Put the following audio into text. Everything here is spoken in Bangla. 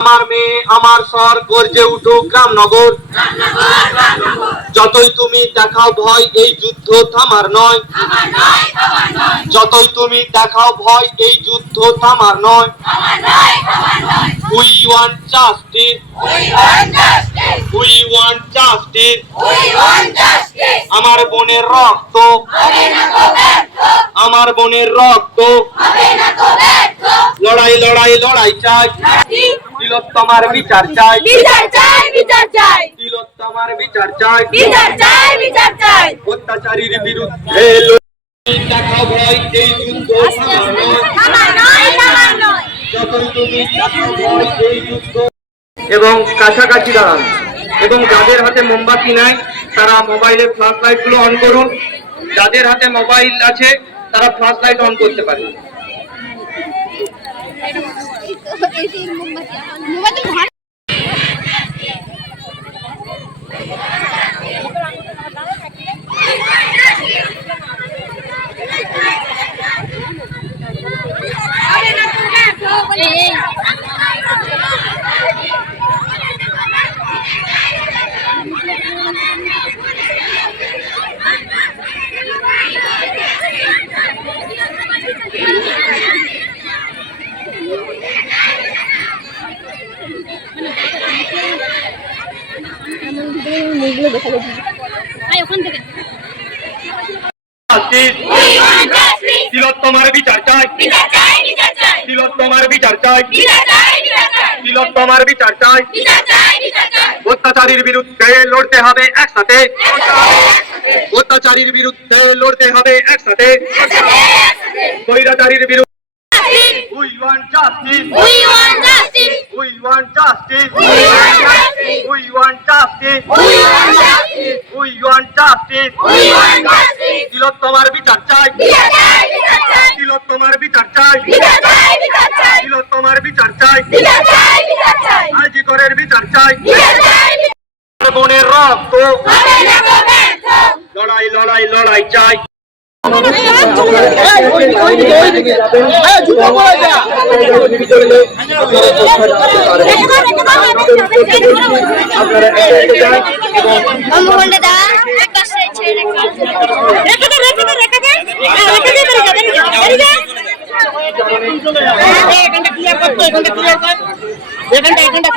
আমার মেয়ে, আমার স্বর গর্জে উঠুক গ্রামনগর যতই তুমি দেখাও ভয়, এই যুদ্ধ থামার নয়। যতই তুমি দেখাও ভয়, এই যুদ্ধ থামার নয়। We want justice we want justice আমার বোনের রক্ত। আমার বোনের রক্ত। লড়াই লড়াই লড়াই চাই। তিলোত্তমার বিচার চাই। বিচার চাই বিচার চাই। তিলোত্তমার বিচার চাই। বিচার চাই বিচার চাই। অত্যাচারীর বিরুদ্ধে দেখাও ভয় এই যুদ্ধ। আমার নয় আমার নয়। যতই তুমি দেখাও ভয় এই যুদ্ধ। এবং কাছাকাছি দাঁড়ান। এবং যাদের হাতে মোমবাতি নাই তারা মোবাইলের ফ্ল্যাশ লাইটগুলো অন করুন। যাদের হাতে মোবাইল আছে তারা ফ্ল্যাশ লাইট অন করতে পারে। ওখান থেকে জাস্টিস তিলোত্তমার বিচার চাই বিচার চাই বিচার চাই তিলোত্তমার বিচার চাই। বিচার চাই তিলোত্তমার বিচার চাই। বিচার চাই বিচার চাই। অত্যাচারীর বিরুদ্ধে লড়তে হবে একসাথে। অত্যাচারীর বিরুদ্ধে লড়তে হবে একসাথে। বৈরাচারীর বিরুদ্ধে we want justice We want justice. We want justice We want justice. We want justice We want justice. We want justice We want justice. তিলোত্তমার বিচার চাই বিচার চাই বিচার চাই তিলোত্তমার বিচার চাই বিচার চাই বিচার চাই তিলোত্তমার বিচার চাই বিচার চাই বিচার চাই আইজি করের বিচার চাই বিচার চাই বোনের রক্ত লড়াই লড়াই লড়াই চাই অম্মগন্ডে দা এক পাশে আপনারা এখানটা ক্লিয়ার এখানটা এখানটা